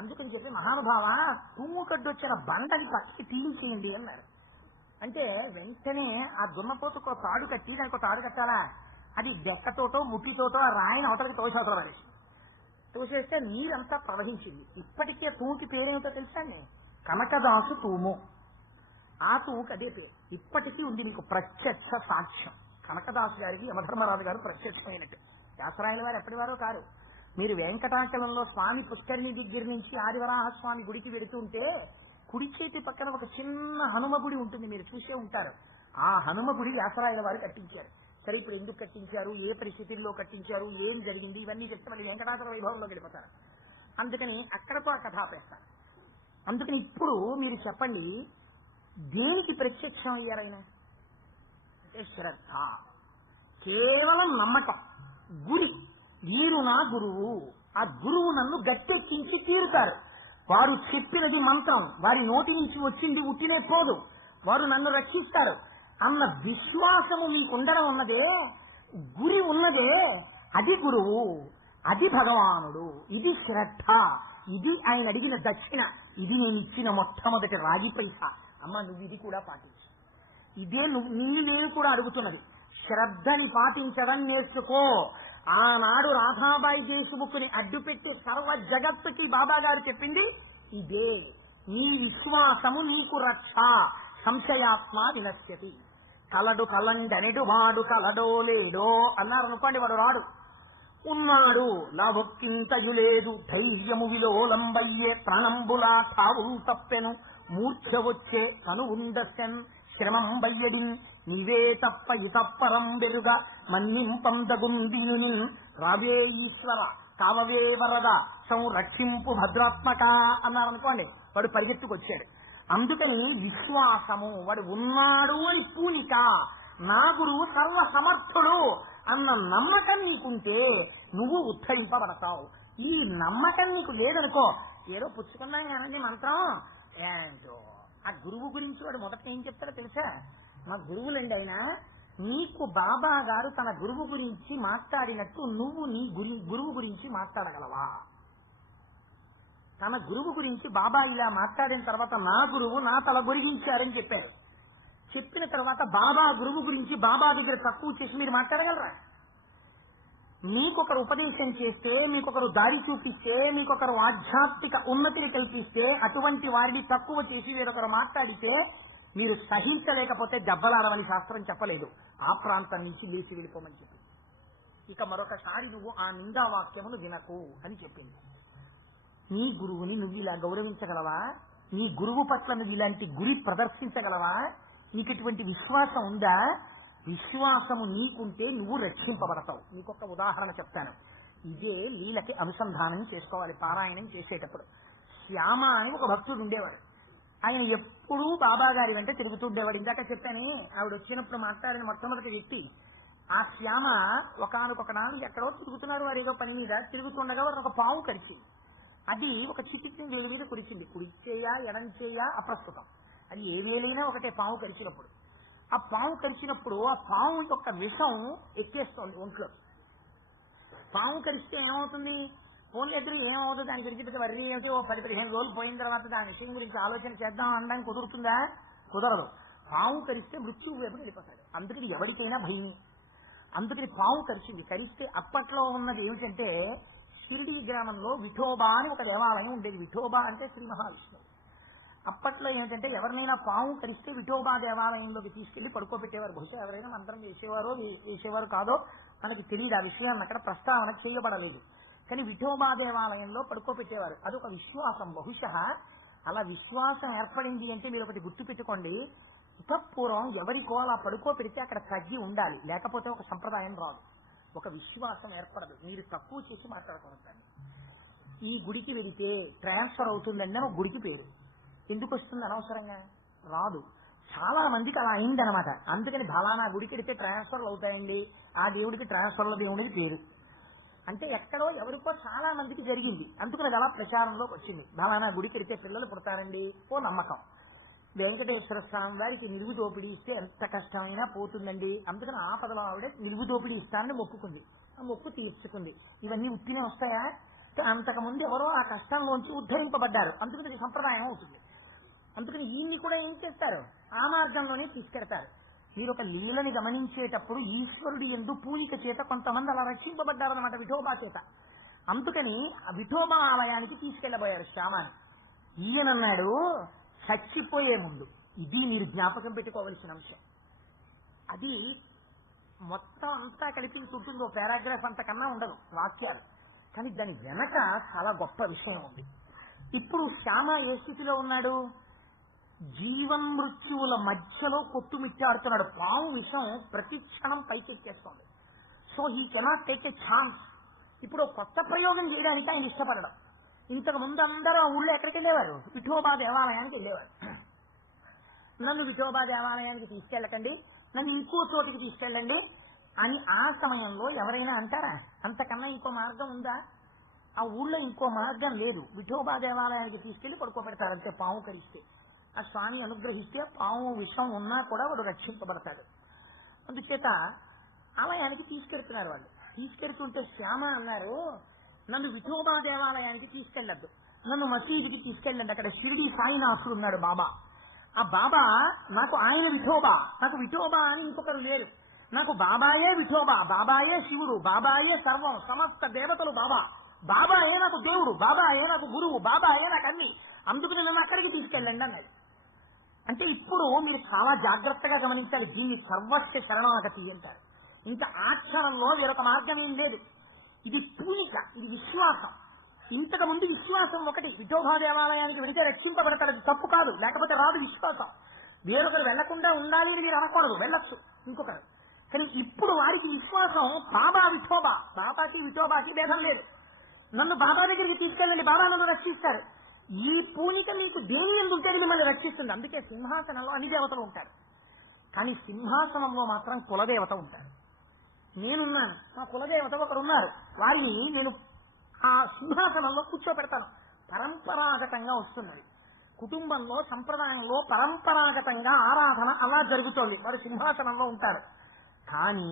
అందుకని చెప్పి మహానుభావ తూముకడ్డొచ్చిన బండని పక్కకి తీసేయండి అన్నారు. అంటే వెంటనే ఆ దున్నపోతుకు తాడు కట్టి, దానికి తాడు కట్టాలా, అది డెక్కతోటో ముట్టితోటో ఆ రాయిని అవతలకి తోసేవతల పడేసి తోసేస్తే నీరంతా ప్రవహించింది. ఇప్పటికే తూముకి పేరేమిటో తెలుసా అండి? కనకదాసు తూము. ఆ తూముకి అదే పేరు ఇప్పటికీ ఉంది. మీకు ప్రత్యక్ష సాక్ష్యం. కనకదాసు గారికి యమధర్మరాజు గారు ప్రత్యక్షమైనట్టు. వ్యాసరాయల వారు ఎప్పటి వారో కారు. మీరు వెంకటాచలంలో స్వామి పుష్కరిణి దగ్గర నుంచి ఆదివరాహస్వామి గుడికి వెడుతుంటే కుడి చేతి పక్కన ఒక చిన్న హనుమ గుడి ఉంటుంది, మీరు చూసే ఉంటారు. ఆ హనుమ గుడి వ్యాసరాయల వారు కట్టించారు. సరే ఇప్పుడు ఎందుకు కట్టించారు, ఏ పరిస్థితుల్లో కట్టించారు, ఏం జరిగింది, ఇవన్నీ చెప్తే మళ్ళీ వెంకటాచల వైభవంలో వెళ్ళిపోతారు. అందుకని అక్కడతో ఆ కథ ఆపేస్తారు. అందుకని ఇప్పుడు మీరు చెప్పండి, దేనికి ప్రత్యక్షం అయ్యారైనా అంటే శ్రద్ధ, కేవలం నమ్మకం. గురి, వీరు నా గురువు, ఆ గురువు నన్ను గట్టెక్కించి తీరుతారు. వారు చెప్పినది మంత్రం, వారి నోటి నుంచి వచ్చింది ఉట్టినే పోదు, వారు నన్ను రక్షిస్తారు అన్న విశ్వాసము మీకు ఉండడం ఉన్నదే, గురి ఉన్నదే, అది గురువు, అది భగవానుడు. ఇది శ్రద్ధ, ఇది ఆయన అడిగిన దక్షిణ, ఇది నేను ఇచ్చిన మొట్టమొదటి రాగి పైసా. అమ్మ నువ్వు ఇది కూడా పాటించు. ఇదే నిన్ను నేను కూడా అడుగుతున్నది, శ్రద్ధని పాటించడం నేర్చుకో. ఆనాడు రాధాబాయి దేశముఖుని అడ్డుపెట్టు సర్వ జగత్తుకి బాబా గారు చెప్పింది ఇదే. నీ విశ్వాసము నీకు రక్ష, సంశయాత్మ వినశ్యతి. కలడు కలండనెడు వాడు కలడో లేడో అన్నారు అనుకోండి, వాడు రాడు. ఉన్నాడు లాభొక్కింతయు లేదు, ధైర్యము విలోలంబయ్యే ప్రాణంబులా తావులు తప్పెను, మూర్ఛ వచ్చే తను ఉండసెన్ శ్రమం బయ్యడిన్, నీవే తప్ప ఇతప్పరం బెరుగ మన్నింపందగుందిని, రావే ఈశ్వర కావవే వరద సంరక్షింపు భద్రాత్మక అన్నారనుకోండి, వాడు పరిగెత్తుకొచ్చాడు. అందుకని విశ్వాసము, వాడు ఉన్నాడు అని పూనిక, నా గురువు సర్వసమర్థుడు అన్న నమ్మకం నీకుంటే నువ్వు ఉద్ధరింపబడతావు. ఈ నమ్మకం నీకు లేదనుకో, ఏదో పుచ్చుకున్నా కానీ మంత్రం ఏంటో. ఆ గురువు గురించి వాడు మొదట ఏం చెప్తాడో తెలుసా? మా గురువులండి ఆయన, నీకు బాబా గారు తన గురువు గురించి మాట్లాడినట్టు నువ్వు నీ గురువు గురించి మాట్లాడగలవా? తన గురువు గురించి బాబా ఇలా మాట్లాడిన తర్వాత నా గురువు నా తల గురించారని చెప్పారు. చెప్పిన తర్వాత బాబా గురువు గురించి బాబా దగ్గర తక్కువ చేసి మీరు మాట్లాడగలరా? మీకొకరు ఉపదేశం చేస్తే, మీకొకరు దారి చూపిస్తే, మీకొకరు ఆధ్యాత్మిక ఉన్నతిని కల్పిస్తే, అటువంటి వారిని తక్కువ చేసి వేరొకరు మాట్లాడితే మీరు సహించలేకపోతే దెబ్బలాడమని శాస్త్రం చెప్పలేదు. ఆ ప్రాంతం నుంచి లేచి వెళ్ళిపోమని చెప్పి, ఇక మరొకసారి నువ్వు ఆ నిందా వాక్యమును వినకు అని చెప్పింది. నీ గురువుని నువ్వు ఇలా గౌరవించగలవా? నీ గురువు పట్ల నువ్వు ఇలాంటి గురి ప్రదర్శించగలవా? నీకు ఇటువంటి విశ్వాసం ఉందా? విశ్వాసము నీకుంటే నువ్వు రక్షింపబడతావు. నీకొక ఉదాహరణ చెప్తాను. ఇదే లీలకి అనుసంధానం చేసుకోవాలి పారాయణం చేసేటప్పుడు. శ్యామ అని ఒక భక్తుడు ఉండేవాడు. ఆయన ఎప్పుడూ బాబా గారి వెంట తిరుగుతుండేవాడు. ఇందాక చెప్పాను, ఆవిడ వచ్చినప్పుడు మాట్లాడిన మొట్టమొదటి వ్యక్తి ఆ శ్యామ. ఒకనొక నాడు ఎక్కడో తిరుగుతున్నారు వారు, ఏదో పని మీద తిరుగుతుండగా వారు ఒక పాము కరిచింది. అది ఒక చిటికిన వేలు మీద కురిచింది. కుడిచేయా ఎడంచేయా అప్రస్తుతం, అది ఏ వేలైనా ఒకటే పాము కరిచినప్పుడు. ఆ పాము కరిచినప్పుడు ఆ పాము యొక్క విషం ఎక్కేస్తోంది ఒంట్లో. పాము కరిస్తే ఏమవుతుంది? ఫోన్లు ఎదురు ఏమవుతుంది దాని గురించి వర్రీ ఏమిటి? ఓ 10-15 రోజులు పోయిన తర్వాత దాని విషయం గురించి ఆలోచన చేద్దాం అనడానికి కుదురుతుందా? కుదరదు. పాము కరిస్తే మృత్యువు వైపు వెళ్ళిపోతాడు. అందుకని ఎవరికైనా భయం. అందుకని పాము కరిచింది. కరిస్తే అప్పట్లో ఉన్నది ఏమిటంటే, షిరిడీ గ్రామంలో విఠోబా అని ఒక దేవాలయం ఉండేది. విఠోబా అంటే శ్రీ మహావిష్ణువు. అప్పట్లో ఏమిటంటే, ఎవరినైనా పాము కరిస్తే విఠోబా దేవాలయంలోకి తీసుకెళ్లి పడుకోబెట్టేవారు. బహుశా ఎవరైనా మంత్రం చేసేవారు కాదో మనకి తెలియదు. ఆ విషయాన్ని అక్కడ ప్రస్తావన చేయబడలేదు. కానీ విఠోబా దేవాలయంలో పడుకోబెట్టేవారు. అదొక విశ్వాసం. బహుశా అలా విశ్వాసం ఏర్పడింది అంటే మీరు ఒకటి గుర్తు పెట్టుకోండి, ఇతపూర్వం ఎవరికో అలా పడుకోబెడితే అక్కడ తగ్గి ఉండాలి, లేకపోతే ఒక సంప్రదాయం రాదు, ఒక విశ్వాసం ఏర్పడదు. మీరు తక్కువ చేసి మాట్లాడుకుంటారు. ఈ గుడికి వెళితే ట్రాన్స్ఫర్ అవుతుందండి అని ఒక గుడికి పేరు. ఎందుకు వస్తుంది? అనవసరంగా రాదు. చాలా మందికి అలా అయిందనమాట. అందుకని ఫలానా గుడికి వెళితే ట్రాన్స్ఫర్లు అవుతాయండి, ఆ దేవుడికి ట్రాన్స్ఫర్ల దేవుడికి పేరు. అంటే ఎక్కడో ఎవరికో చాలా మందికి జరిగింది, అందుకని అది అలా ప్రచారంలోకి వచ్చింది. ఫలానా గుడికి వెళితే పిల్లలు పుడతారండి, ఓ నమ్మకం. వెంకటేశ్వర స్వామి వారికి నిలువు దోపిడీ ఇస్తే ఎంత కష్టమైనా పోతుందండి, అందుకని ఆపదలో ఆవిడ నిలువు దోపిడీ ఇస్తానని మొక్కుకుంది. ఆ మొక్కు తీర్చుకుంది. ఇవన్నీ ఉత్తినే వస్తాయా? అంతకుముందు ఎవరో ఆ కష్టంలోంచి ఉద్ధరింపబడ్డారు, అందుకని ఇది సంప్రదాయం అవుతుంది. అందుకని ఈయన్ని కూడా ఏం చేస్తారు? ఆ మార్గంలోనే తీసుకెడతారు. మీరు ఒక లీలని గమనించేటప్పుడు ఈశ్వరుడి యందు పూనిక చేత కొంతమంది అలా రక్షింపబడ్డారన్నమాట, విఠోబా చేత. అందుకని ఆ విఠోబా ఆలయానికి తీసుకెళ్లబోయారు శ్యామాని. ఈయనన్నాడు, చచ్చిపోయే ముందు, ఇది మీరు జ్ఞాపకం పెట్టుకోవలసిన అంశం. అది మొత్తం అంతా కనిపించి ఉంటుంది, ఓ పారాగ్రాఫ్ అంతకన్నా ఉండదు వాక్యాలు, కానీ దాని వెనక చాలా గొప్ప విషయం ఉంది. ఇప్పుడు శ్యామ ఏ స్థితిలో ఉన్నాడు? జీవన్మృత్యువుల మధ్యలో కొట్టుమిట్టాడుతున్నాడు. పాము విషం ప్రతి క్షణం పైకెక్కేస్తోంది. So he cannot take a chance. ఇప్పుడు కొత్త ప్రయోగం చేయడానికి ఆయన ఇష్టపడడం. ఇంతకు ముందు అందరూ ఆ ఊళ్ళో ఎక్కడికి వెళ్ళేవారు? విఠోబా దేవాలయానికి వెళ్ళేవారు. నన్ను విఠోబా దేవాలయానికి తీసుకెళ్ళకండి, నన్ను ఇంకో చోటికి తీసుకెళ్ళండి అని ఆ సమయంలో ఎవరైనా అంటారా? అంతకన్నా ఇంకో మార్గం ఉందా? ఆ ఊళ్ళో ఇంకో మార్గం లేదు. విఠోబా దేవాలయానికి తీసుకెళ్లి పడుకోబెడతారంతే. పాము కరిస్తే ఆ స్వామి అనుగ్రహిస్తే పాము విషం ఉన్నా కూడా వాడు రక్షింపబడతాడు. అందుచేత ఆలయానికి తీసుకెళ్తున్నారు వాళ్ళు. తీసుకెళ్తుంటే శ్యామ అన్నారు, నన్ను విఠోబా దేవాలయానికి తీసుకెళ్లద్దు, నన్ను మసీదుకి తీసుకెళ్ళండి. అక్కడ షిరిడి సాయినాథుడు ఉన్నాడు బాబా. ఆ బాబా నాకు ఆయన విఠోబా, నాకు విఠోబా అని ఇంకొకరు లేరు. నాకు బాబాయే విఠోబా, బాబాయే శివుడు, బాబాయే సర్వం, సమస్త దేవతలు బాబా. బాబాయే నాకు దేవుడు, బాబాయే నాకు గురువు, బాబాయే నాకు అన్ని, అందుకు నన్ను అక్కడికి తీసుకెళ్ళండి అన్నాడు. అంటే ఇప్పుడు మీరు చాలా జాగ్రత్తగా గమనించాలి. దీని సర్వస్వ శరణాగతి అంటారు. ఇంకా ఆచరణలో వేరొక మార్గం ఏం లేదు. ఇది పూనిక, ఇది విశ్వాసం. ఇంతకు ముందు విశ్వాసం ఒకటి, విఠోబా దేవాలయానికి వెళితే రక్షింపబడతాడు, తప్పు కాదు, లేకపోతే రాదు విశ్వాసం. వేరొకరు వెళ్లకుండా ఉండాలి అని మీరు అనకూడదు, వెళ్ళొచ్చు ఇంకొకరు. కానీ ఇప్పుడు వారికి విశ్వాసం బాబా విఠోబా, బాబాకి విఠోబాకి భేదం లేదు. నన్ను బాబా దగ్గరికి తీసుకెళ్ళండి, బాబా నన్ను రక్షిస్తారు. ఈ పూనిక మీకు దేని ఎందు ఉంటే మిమ్మల్ని రక్షిస్తుంది. అందుకే సింహాసనంలో అన్ని దేవతలు ఉంటారు, కానీ సింహాసనంలో మాత్రం కులదేవత ఉంటారు. నేనున్నాను, మా కులదేవత ఒకరు ఉన్నారు, వారిని నేను ఆ సింహాసనంలో కూర్చోబెడతాను. పరంపరాగతంగా వస్తున్నది. కుటుంబంలో సంప్రదాయంలో పరంపరాగతంగా ఆరాధన అలా జరుగుతోంది, వారు సింహాసనంలో ఉంటారు. కానీ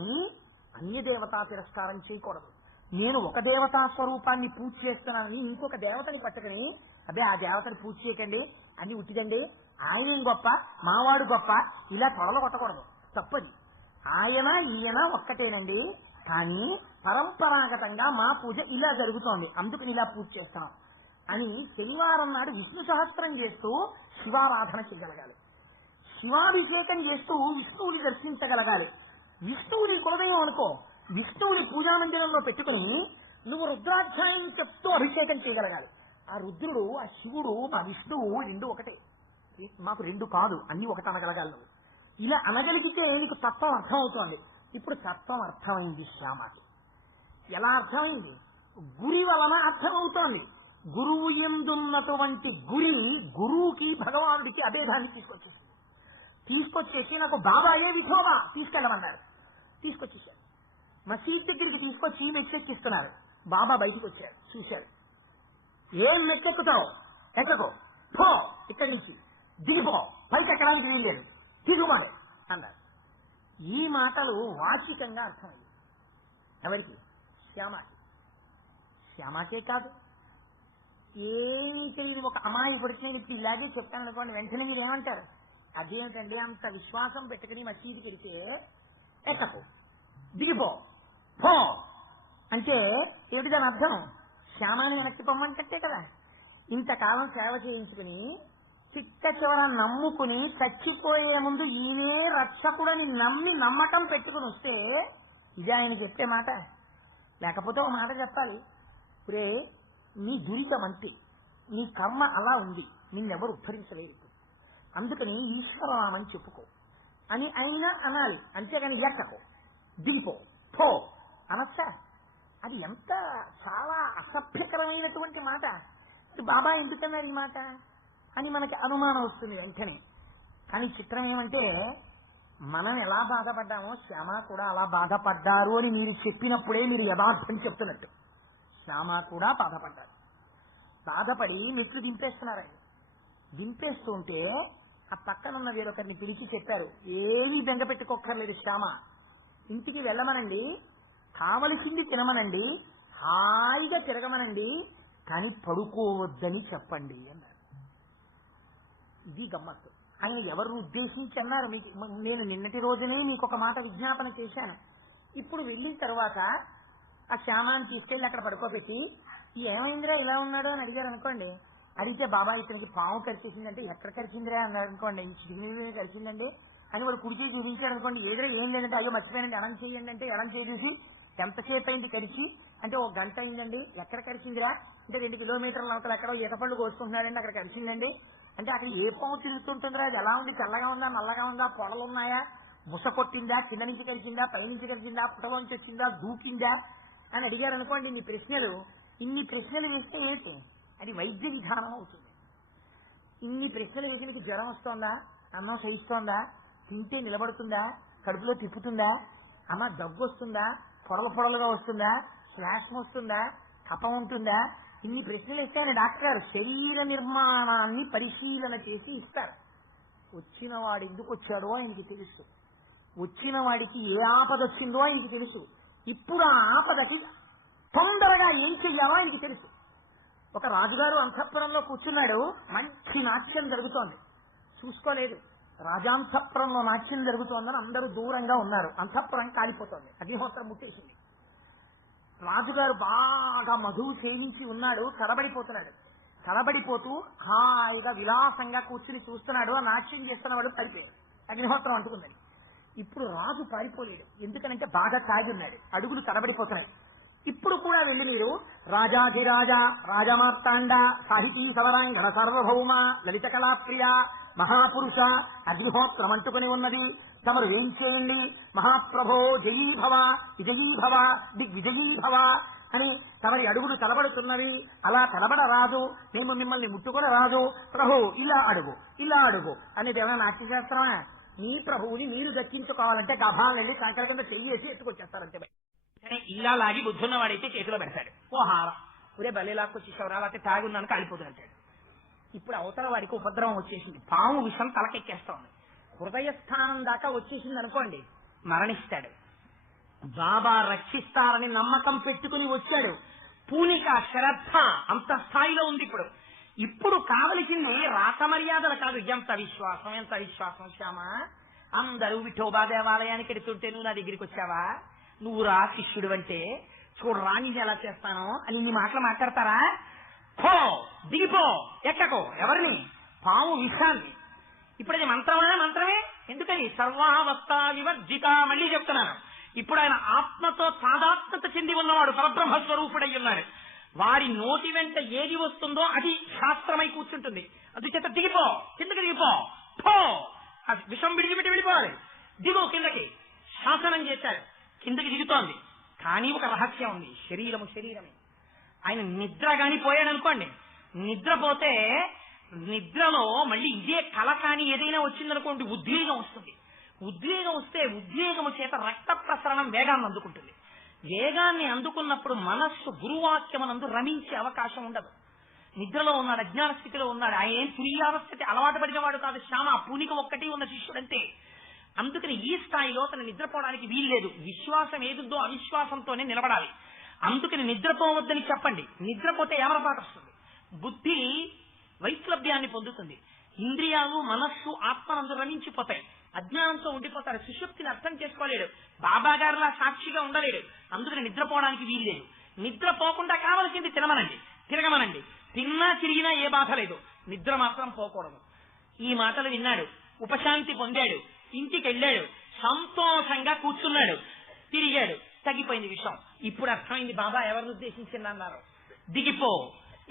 అన్య దేవతా తిరస్కారం చేయకూడదు. నేను ఒక దేవతా స్వరూపాన్ని పూజ చేస్తున్నానని ఇంకొక దేవతని పట్టుకుని అదే ఆ దేవతని పూజ చేయకండి అని ఉట్టిదండి, ఆయనేం గొప్ప మావాడు గొప్ప ఇలా తొడలు కొట్టకూడదు, తప్పది. ఆయన ఈయన ఒక్కటేనండి, కానీ పరంపరాగతంగా మా పూజ ఇలా జరుగుతోంది, అందుకని ఇలా పూజ చేస్తాం అని శనివారం నాడు విష్ణు సహస్రం చేస్తూ శివారాధన చేయగలగాలి. శివాభిషేకం చేస్తూ విష్ణువుని దర్శించగలగాలి. విష్ణువుని కులదైవం అనుకో, విష్ణువుని పూజా మందిరంలో పెట్టుకుని నువ్వు రుద్రాధ్యాయం చెప్తూ అభిషేకం చేయగలగాలి. ఆ రుద్రుడు, ఆ శివుడు, మా విష్ణువు రెండు ఒకటే, మాకు రెండు కాదు, అన్ని ఒకటి అనగలగాలి. నువ్వు ఇలా అనగలిగితే నీకు తత్వం అర్థమవుతోంది. ఇప్పుడు తత్వం అర్థమైంది శ్యామకి. ఎలా అర్థమైంది? గురి వలన అర్థమవుతోంది. గురువు ఎందున్నటువంటి గురి గురువుకి భగవానుడికి అభేదాన్ని తీసుకొచ్చేసి నాకు బాబాయే విఠోబా తీసుకెళ్ళమన్నారు. తీసుకొచ్చేసారు. మసీద్ దగ్గరికి తీసుకొచ్చి మెచ్చెక్కిస్తున్నారు. బాబా బయటికి వచ్చారు, చూశారు. ఏం మెచ్చెక్కుతావు, ఎక్కకో, పో ఇక్కడి నుంచి, దిగిపో, పైకి ఎక్కడానికి ఏం లేదు, దిగుమాడు అన్నారు. ఈ మాటలు వాచికంగా అర్థమైంది. ఎవరికి? శ్యామకి. శ్యామకే కాదు, ఏం తెలియదు ఒక అమ్మాయి పడిచిన వ్యక్తి ఇలాగే చెప్తాను అనుకోండి, వెంటనే మీరు ఏమంటారు? అదేంటండి అంత విశ్వాసం పెట్టుకుని మసీదుకి వెళితే ఎక్కపో, దిగిపో, పో అంటే ఏమిటి దాని అర్థం? శ్యామాని వెనక్కి పొమ్మంటే కదా. ఇంతకాలం సేవ చేయించుకుని చిట్ట చివర నమ్ముకుని చచ్చిపోయే ముందు ఈయనే రక్షకుడని నమ్మటం పెట్టుకుని వస్తే ఇది ఆయన చెప్పే మాట. లేకపోతే ఒక మాట చెప్పాలి, రే నీ దురితం అంతే, నీ కర్మ అలా ఉంది, నిన్నెవరు ఉద్ధరించలేదు, అందుకని ఈశ్వరనామని చెప్పుకో అని అయినా అనాలి. అంతేగాని ఎక్కకో, దిగిపో, పో అనొచ్చా? అది ఎంత చాలా అసభ్యకరమైనటువంటి మాట. బాబా ఎందుకన్నారు ఈ మాట అని మనకి అనుమానం వస్తుంది వెంటనే. కానీ చిత్రం ఏమంటే, మనం ఎలా బాధపడ్డామో శ్యామ కూడా అలా బాధపడ్డారు అని మీరు చెప్పినప్పుడే మీరు యథార్థం చెప్తున్నట్టు. శ్యామ కూడా బాధపడ్డారు. బాధపడి మెట్లు దింపేస్తున్నారు. ఆయన దింపేస్తూ ఉంటే ఆ పక్కనున్న వేరొకరిని పిలిచి చెప్పారు, ఏమీ బెంగ పెట్టుకోక్కర్లేదు శ్యామ, ఇంటికి వెళ్ళమనండి, కావలసింది తినమనండి, హాయిగా తిరగమనండి, కానీ పడుకోవద్దని చెప్పండి అన్నారు. ఇది గమ్మత్తు. ఆయన ఎవరిని ఉద్దేశించి అన్నారు? మీకు నేను నిన్నటి రోజునే మీకు ఒక మాట విజ్ఞాపన చేశాను. ఇప్పుడు వెళ్ళిన తర్వాత ఆ శ్యామాన్ని తీసుకెళ్లి అక్కడ పడుకోబెట్టి ఏమైందిరా ఇలా ఉన్నాడు అని అడిగారు అనుకోండి. అడిగితే బాబా ఇతనికి పాము కరిచేసిందంటే ఎక్కడ కరిచిందిరా అన్నారు అనుకోండి, చిన్న కరిచిందండి అని వాడు కుడి చేసి చూపించాడు అనుకోండి. ఏదైనా ఏం లేదంటే అయ్యో మర్చిపోయానండి ఎడం చేయండి అంటే ఎడం చేసి ఎంతసేపు అయింది కరిచి అంటే 1 గంట అయిందండి. ఎక్కడ కరిచిందిరా అంటే 2 కిలోమీటర్ల అవతల ఎక్కడో ఈతపళ్ళు కోసుకుంటున్నాడండి, అక్కడ కరిచిందండి అంటే అక్కడ ఏ పాము తిరుగుతుంటుందిరా, అది ఎలా ఉంది, తెల్లగా ఉందా నల్లగా ఉందా, పొడలు ఉన్నాయా, ముస కొట్టిందా, కింద నుంచి కలిసిందా, పై నుంచి కలిసిందా, పుటలోంచి వచ్చిందా, దూకిందా అని అడిగారు అనుకోండి. ఇన్ని ప్రశ్నలు వేస్తే ఏంటి అది వైద్య విధానం అవుతుంది. ఇన్ని ప్రశ్నలు వేసి మీకు జ్వరం వస్తోందా, అన్నం సహిస్తోందా, తింటే నిలబడుతుందా, కడుపులో తిప్పుతుందా, అమ్మ దగ్గు వస్తుందా, పొడలుగా వస్తుందా, శ్వాసం వస్తుందా, కఫం ఉంటుందా, ఇన్ని ప్రశ్నలు వేస్తే ఆయన డాక్టర్ గారు శరీర నిర్మాణాన్ని పరిశీలన చేసి ఇస్తారు. వచ్చిన వాడు ఎందుకు వచ్చాడో ఆయనకి తెలుసు, వచ్చిన వాడికి ఏ ఆపద వచ్చిందో ఆయనకి తెలుసు, ఇప్పుడు ఆ ఆపదకి తొందరగా ఏం చెయ్యాలో ఆయనకి తెలుసు. ఒక రాజుగారు అంతఃపురంలో కూర్చున్నాడు, మంచి నాట్యం జరుగుతోంది, చూసుకోలేదు. రాజాంతఃపురంలో నాట్యం జరుగుతోందని అందరూ దూరంగా ఉన్నారు. అంతఃపురం కాలిపోతోంది, అగ్నిహోత్రం ముట్టేసింది. రాజుగారు బాగా మధువు సేవించి ఉన్నాడు, తడబడిపోతున్నాడు. తడబడిపోతూ హాయిగా విలాసంగా కూర్చుని చూస్తున్నాడు. ఆ నాట్యం చేస్తున్నవాడు పడిపోయాడు, అగ్నిహోత్రం అంటుకుందని. ఇప్పుడు రాజు పారిపోలేడు, ఎందుకనంటే బాగా తాగి ఉన్నాడు, అడుగులు తడబడిపోతున్నాడు. ఇప్పుడు కూడా వెళ్ళి మీరు రాజాధిరాజ రాజమార్తాండ సాహితీ సవరాంగణ సార్వభౌమ లలిత కళాప్రియ మహాపురుష అగ్నిహోత్రం అంటుకుని ఉన్నది, తమరు ఏం చేయండి, మహాప్రభో జయీభవ విజయీభవ దిగ్విజయీభవ అని తమరి అడుగులు తలబడుతున్నవి. అలా తలబడరాదు, మేము మిమ్మల్ని ముట్టుకుని రాదు. ప్రభు ఇలా అడుగు ఇలా అడుగు అనేది ఏమైనా నాట్యశాస్త్రమా? మీ ప్రభువుని మీరు దక్కించుకోవాలంటే గభాలని కంకర కింద చెయ్యేసి ఎత్తుకొచ్చేస్తారంటే. కానీ ఇలా లాగి బుద్ధున్నవాడైతే చేతిలో పెడతాడు. ఓ హార ఒరే బల్లి లాక్కొచ్చి శివరాలైతే తాగున్నాను కాలిపోతుంటాడు. ఇప్పుడు అవతల వారికి ఉపద్రవం వచ్చేసింది, పాము విషం తలకెక్కేస్తోంది, హృదయస్థానం దాకా వచ్చేసింది అనుకోండి, మరణిస్తాడు. బాబా రక్షిస్తారని నమ్మకం పెట్టుకుని వచ్చాడు. పూనిక శ్రద్ధ అంత స్థాయిలో ఉంది. ఇప్పుడు కావలసింది రాత మర్యాదలు కాదు, ఎంత విశ్వాసం ఎంత విశ్వాసం. శ్యామ అందరూ విఠోబా దేవాలయానికి ఎడుతుంటే నువ్వు నా దగ్గరికి వచ్చావా, నువ్వు రా శిష్యుడు అంటే చూడరా నేను ఎలా చేస్తాను అని ఇన్ని మాటలు మాట్లాడతారా? పో దిగిపో ఎక్కకో ఎవరిని, పాము విషాన్ని. ఇప్పుడు అది మంత్రమే. ఎందుకని సర్వావస్థ వివర్జిత, మళ్ళీ చెప్తున్నాను. ఇప్పుడు ఆయన ఆత్మతో తాదాత్మ్యత చెంది ఉన్నవాడు, పరబ్రహ్మస్వరూపుడై ఉన్నాడు. వారి నోటి వెంట ఏది వస్తుందో అది శాస్త్రమై కూర్చుంటుంది. అందుచేత దిగిపో, కిందకి దిగిపో, పో, అది విషం విడిచిపెట్టి వెళ్ళిపోవాలి, దిగు కిందకి. శాసనం చేశారు, కిందకి దిగుతోంది. కానీ ఒక రహస్యం ఉంది, శరీరమే. ఆయన నిద్ర గాని పోయాడు అనుకోండి, నిద్రపోతే నిద్రలో మళ్ళీ ఇదే కళ కానీ ఏదైనా వచ్చిందనుకోండి ఉద్వేగం వస్తుంది. ఉద్వేగం వస్తే ఉద్వేగము చేత రక్త ప్రసరణం వేగాన్ని అందుకుంటుంది. వేగాన్ని అందుకున్నప్పుడు మనస్సు గురువాక్యమనందు రమించే అవకాశం ఉండదు. నిద్రలో ఉన్నాడు, అజ్ఞాన స్థితిలో ఉన్నాడు, ఆయన ఏం తురియావస్థకి అలవాటు పడిన వాడు కాదు. శ్యామ పూనిక ఒక్కటి ఉన్న శిష్యుడంతే. అందుకని ఈ స్థాయిలో తను నిద్రపోవడానికి వీల్లేదు. విశ్వాసం ఏదుందో అవిశ్వాసంతోనే నిలబడాలి. అందుకని నిద్రపోవద్దని చెప్పండి. నిద్రపోతే ఏమరపాటు వస్తుంది, బుద్ధి వైక్లభ్యాన్ని పొందుతుంది, ఇంద్రియాలు మనస్సు ఆత్మనందు రమించిపోతాయి, అజ్ఞానంతో ఉండిపోతారు, సుషుప్తిని అర్థం చేసుకోలేడు, బాబా గారిలా సాక్షిగా ఉండలేడు. అందుకని నిద్రపోవడానికి వీల్లేదు. నిద్రపోకుండా కావలసింది తిరగమనండి. తిన్నా తిరిగినా ఏ బాధ లేదు, నిద్ర మాత్రం పోకూడదు. ఈ మాటలు విన్నాడు, ఉపశాంతి పొందాడు, ఇంటికి వెళ్ళాడు, సంతోషంగా కూర్చున్నాడు, తిరిగాడు, తగ్గిపోయింది విషయం. ఇప్పుడు అర్థమైంది బాబా ఎవరిని ఉద్దేశించింది అన్నారు. దిగిపో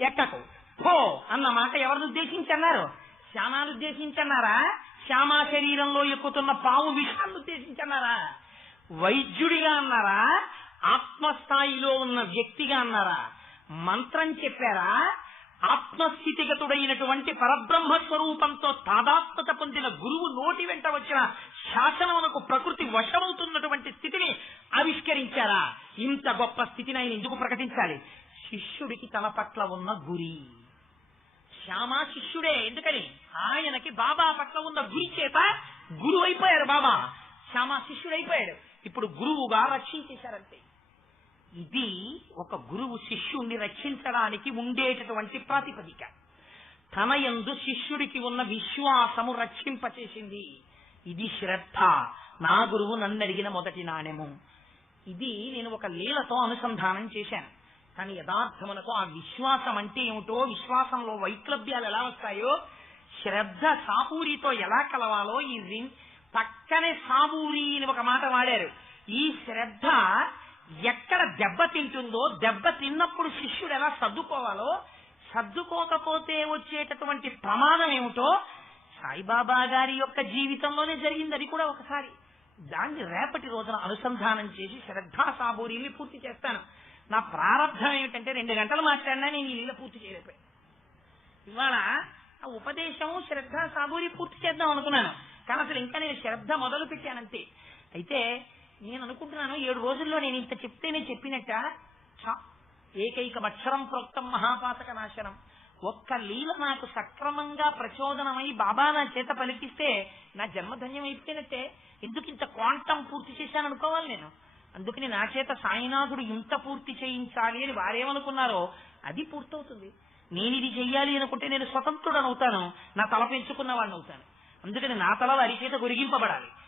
ఎక్కకు పో అన్న మాట ఎవరిని ఉద్దేశించి అన్నారు? శ్యామాను ఉద్దేశించి అన్నారా? శ్యామా శరీరంలో ఎక్కుతున్న పాము విషయాన్ని ఉద్దేశించి అన్నారా? వైద్యుడిగా అన్నారా? ఆత్మస్థాయిలో ఉన్న వ్యక్తిగా అన్నారా? మంత్రం చెప్పారా? ఆత్మస్థితిగతుడైనటువంటి పరబ్రహ్మ స్వరూపంతో తాదాత్మత పొందిన గురువు నోటి వెంట వచ్చిన శాసనమునకు ప్రకృతి వశమవుతున్నటువంటి స్థితిని ఆవిష్కరించారా? ఇంత గొప్ప స్థితిని ఆయన ఎందుకు ప్రకటించాలి? శిష్యుడికి తన పట్ల ఉన్న గురి. శ్యామా శిష్యుడే, ఎందుకని ఆయనకి బాబా పట్ల ఉన్న గురి చేత గురువు అయిపోయారు. బాబా శ్యామా శిష్యుడైపోయాడు. ఇప్పుడు గురువుగా రక్షించేశారంతే. ఇది ఒక గురువు శిష్యుణ్ణి రక్షించడానికి ఉండేటటువంటి ప్రాతిపదిక. తన యందు శిష్యుడికి ఉన్న విశ్వాసము రక్షింపచేసింది. ఇది శ్రద్ధ. నా గురువు నన్ను అడిగిన మొదటి నాణెము. ఇది నేను ఒక లీలతో అనుసంధానం చేశాను. కానీ యథార్థమునకు ఆ విశ్వాసం అంటే ఏమిటో, విశ్వాసంలో వైక్లభ్యాలు ఎలా వస్తాయో, శ్రద్ధ సాబూరితో ఎలా కలవాలో, ఈ పక్కనే సాబూరి అని ఒక మాట వాడారు. ఈ శ్రద్ధ ఎక్కడ దెబ్బ తింటుందో, దెబ్బ తిన్నప్పుడు శిష్యుడు ఎలా సర్దుకోవాలో, సర్దుకోకపోతే వచ్చేటటువంటి ప్రమాదం ఏమిటో సాయిబాబా గారి యొక్క జీవితంలోనే జరిగింది. అది కూడా ఒకసారి. దాన్ని రేపటి రోజున అనుసంధానం చేసి శ్రద్ధా సాబూరిని పూర్తి చేస్తాను. నా ప్రారంభం ఏమిటంటే 2 గంటలు మాట్లాడినా నేను ఈ లీల పూర్తి చేయలేకపోయాను. ఇవాళ ఆ ఉపదేశం శ్రద్ధా సాబూరి పూర్తి చేద్దాం అనుకున్నాను, కానీ అసలు ఇంకా నేను శ్రద్ధ మొదలు పెట్టానంతే. అయితే నేను అనుకుంటున్నాను 7 రోజుల్లో నేను ఇంత చెప్తేనే చెప్పినట్ట. ఏకైక అక్షరం ప్రోక్తం మహాపాతక నాశనం. ఒక్క లీల నాకు సక్రమంగా ప్రచోదనమై బాబా నా చేత పలికిస్తే నా జన్మధన్యం అయిపోయినట్టే. ఎందుకు ఇంత క్వాంటం పూర్తి చేశాను అనుకోవాలి నేను. అందుకని నా చేత సాయినాథుడు ఇంత పూర్తి చేయించాలి అని వారేమనుకున్నారో అది పూర్తవుతుంది. నేను ఇది చెయ్యాలి అనుకుంటే నేను స్వతంత్రుడని అవుతాను, నా తల పెంచుకున్న వాడిని అవుతాను. అందుకని నా తల వారి చేత గొరిగింపబడాలి.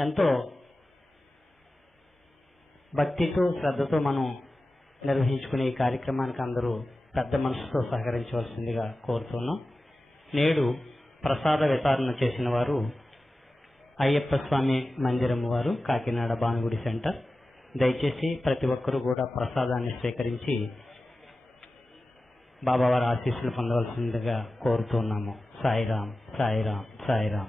ఎంతో భక్తితో శ్రద్ధతో మనం నిర్వహించుకునే ఈ కార్యక్రమానికి అందరూ పెద్ద మనసుతో సహకరించవలసిందిగా కోరుతున్నాం. నేడు ప్రసాద వితరణ చేసిన వారు అయ్యప్ప స్వామి మందిరం వారు, కాకినాడ భానుగుడి సెంటర్. దయచేసి ప్రతి ఒక్కరూ కూడా ప్రసాదాన్ని స్వీకరించి బాబావారి ఆశీస్సులు పొందవలసిందిగా కోరుతున్నాము. సాయిరాం, సాయిరాం, సాయిరాం.